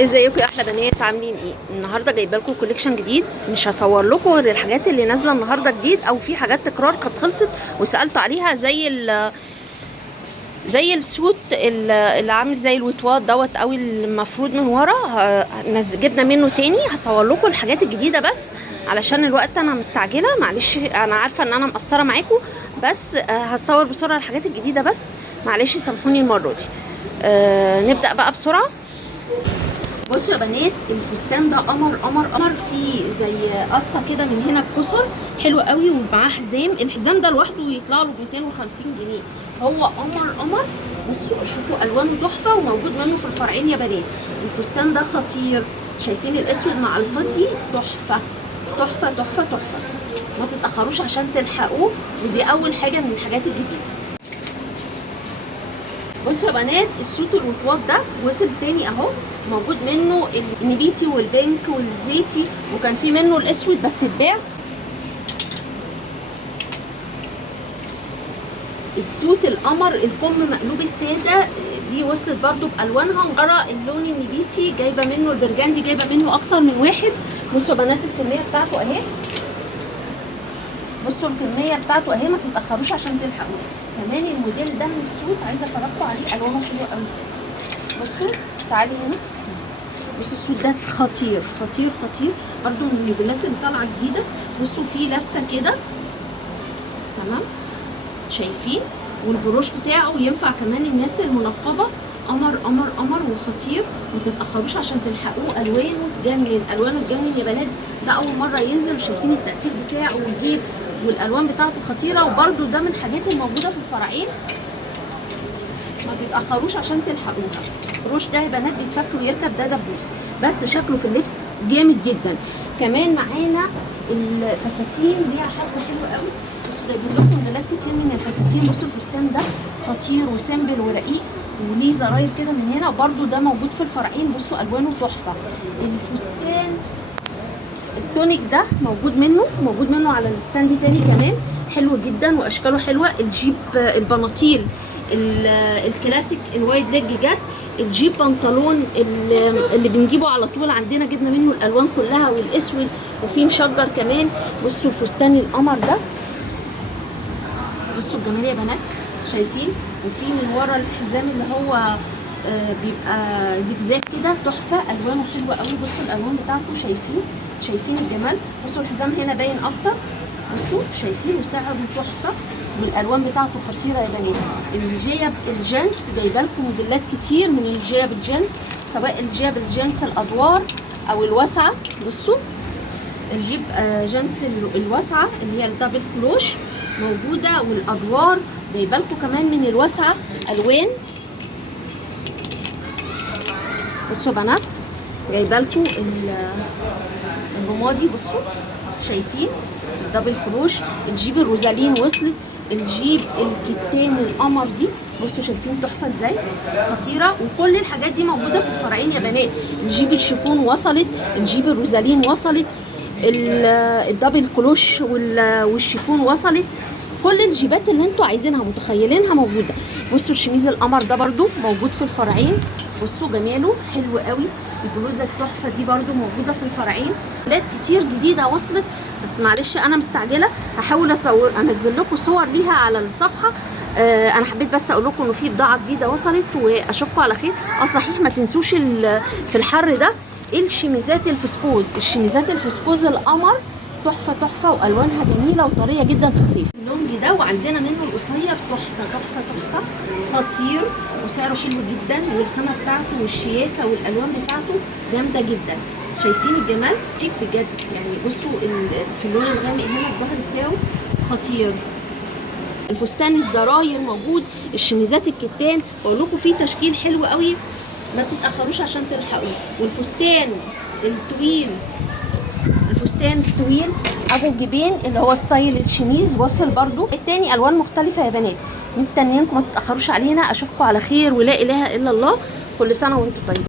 ازيكم يا احلى بنات؟ عاملين ايه؟ النهارده جايبه لكم كوليكشن جديد. مش هصور لكم غير الحاجات اللي نازله النهارده جديد، او في حاجات تكرار كانت خلصت وسالتوا عليها، زي السوت اللي عامل زي الوتوات دوت، او المفروض من ورا. جبنا منه تاني. هصور لكم الحاجات الجديده بس علشان الوقت انا مستعجله، معلش. انا عارفه ان انا مقصره معاكم، بس هصور بسرعه الحاجات الجديده بس، معلش سامحوني المره دي. نبدا بقى بسرعه. بصوا يا بنات، الفستان ده قمر قمر قمر، فيه زي قصه كده من هنا بكسر حلو قوي، ومعاه حزام. الحزام ده لوحده يطلع له ب 250 جنيه. هو قمر قمر. بصوا شوفوا الوانه تحفه، وموجود منه في الفرعين يا بنات. الفستان ده خطير. شايفين الاسود مع الفضي؟ تحفه تحفه تحفه تحفه. ما تتاخروش عشان تلحقوه، ودي اول حاجه من الحاجات الجديده. بصوا يا بنات، السوت الوطواط ده وصل تاني اهو. موجود منه النبيتي والبينك والزيتي، وكان في منه الاسود بس اتباع. السوت القمر الكم مقلوب الساده دي وصلت برده بالوانها. ورا اللون النبيتي جايبه منه البرجندي، جايبه منه اكتر من واحد. بصوا يا بنات الكميه بتاعته اهي. بصوا الكميه بتاعته اهي، ما تتاخروش عشان تلحقوه. كمان الموديل ده من السوت عايزه افرجكم عليه، الوانه حلوه قوي. بصوا تعالي هنا. بصوا السوت ده خطير خطير خطير، برده من الموديلات اللي طالعه جديده. بصوا فيه لفه كده، تمام؟ شايفين؟ والبروش بتاعه ينفع كمان الناس المنقبه. قمر قمر قمر وخطير. ما تتاخروش عشان تلحقوه. الوانه تجنن، الوانه تجنن يا بنات. ده اول مره ينزل. شايفين التقفيل بتاعه والجيب والالوان بتاعته خطيره. وبرده ده من الحاجات الموجوده في الفرعين. ما تتاخروش عشان تلحقوها. البروش ده يا بنات بيتفك ويركب، ده دبوس، بس شكله في اللبس جامد جدا. كمان معانا الفساتين ليها حركه حلوه قوي. بصوا جايبين لكم موديلات كتير من الفساتين. بصوا الفستان ده خطير وسامبل ورقيق، وليه زراير كده من هنا، وبرده ده موجود في الفرعين. بصوا الوانه تحفه. الفستان التونيك ده موجود منه على الستاند تاني كمان، حلو جدا واشكاله حلوه. الجيب البناطيل الكلاسيك الوايد ليج جت. الجيب بنطلون اللي بنجيبه على طول عندنا، جبنا منه الالوان كلها والاسود، وفي مشجر كمان. بصوا الفستان القمر ده، بصوا الجمال يا بنات، شايفين؟ وفي من ورا الحزام اللي هو بيبقى زجزاج كده، تحفه. الوانه حلوه قوي. بصوا الالوان بتاعته، شايفين الجمال. بصوا الحزام هنا باين اكتر. بصوا شايفين؟ وسعره تحفه، والالوان بتاعته خطيره يا بنات. الجيب الجينز جايبه لكم موديلات كتير من الجيب الجينز، سواء الجيب الجينز الادوار او الواسعه. بصوا الجيب جينز الواسعه اللي هي الدبل كلوش موجوده، والادوار جايبه لكم كمان من الواسعه الوان. بصوا بنات، جايبه لكم الرمادي. بصوا شايفين؟ الدبل كروش. الجيب الروزالين وصلت. الجيب الكتان القمر دي، بصوا شايفين تحفه ازاي؟ خطيره. وكل الحاجات دي موجوده في الفرعين يا بنات. الجيب الشيفون وصلت. الجيب الروزالين وصلت. الدبل كلوش والشيفون وصلت. كل الجيبات اللي انتوا عايزينها متخيلينها موجوده. بصوا الشميز القمر ده برده موجود في الفرعين. بصوا جماله حلو قوي. البلوزه التحفه دي برده موجوده في الفرعين. حاجات كتير جديده وصلت، بس معلش انا مستعجله. هحاول انزل لكم صور ليها على الصفحه. انا حبيت بس اقول لكم انه في بضاعه جديده وصلت، واشوفكم على خير. صحيح ما تنسوش في الحر ده الشميزات الفسكوز. الشميزات الفسكوز القمر تحفه تحفه، والوانها جميله وطريه جدا في الصيف. اللونج ده وعندنا منه القصير تحفه تحفه تحفه، خطير وسعره حلو جدا، والخامه بتاعته والشياكه والالوان بتاعته جامده جدا. شايفين الجمال؟ شيك بجد يعني. بصوا في اللون الغامق هنا الظهر بتاعه خطير. الفستان الزراير موجود. الشميزات الكتان بقول لكم فيه تشكيل حلو قوي، ما تتاخروش عشان تلحقوه. والفستان الطويل، الفستان الطويل ابو جيبين اللي هو ستايل الشميز وصل برده. التاني الوان مختلفه يا بنات. مستنيينكم، ما تتاخروش علينا. اشوفكم على خير، ولا اله الا الله. كل سنه وانتم طيبين.